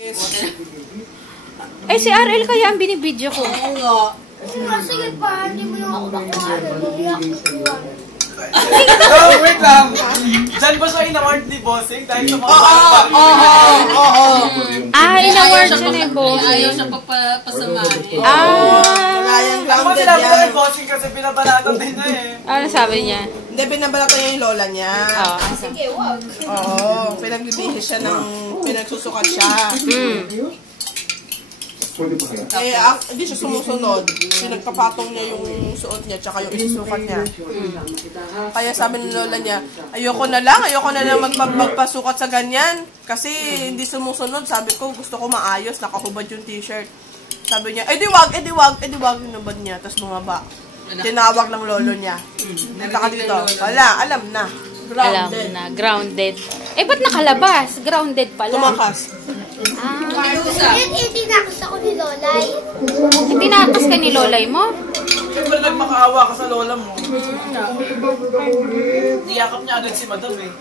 Eh, si RL kaya ang binibidyo ko. Oo nga. Sige pa, hindi mo yung ako nakuha. Wait lang. Diyan ba siya in-award ni Bossing dahil sa mga Oo. In-award siya ni Bossing. Ayaw siya papasamahin. Layang Ako grounded sinabi ko yan. kay Bossing kasi pinabalatan din niya eh. Ano sabi niya? Hindi, binabalatan niya yung lola niya. Sige, wag. Oo, pinagbibihis siya ng pinagsusukat siya. Eh, hindi siya sumusunod. Pinagpapatong niya yung suot niya tsaka yung isusukat niya. Kaya sabi ng lola niya, ayoko na lang magpasukat sa ganyan. Kasi hindi sumusunod. Sabi ko, gusto ko maayos, nakahubad yung t-shirt. Sabi niya, edi wag, hinubad niya. Tapos bumaba. Tinawag ng lolo niya. Punta ka dito. Wala, alam na. Grounded. Alam na, grounded. Eh, ba't nakalabas? Grounded pala. Tumakas. Tinakas ako ni Lolay. Tinakas ka ni Lolay mo? Siyempre nagmakaawa ka sa lola mo. Niyakap niya agad si Madam eh.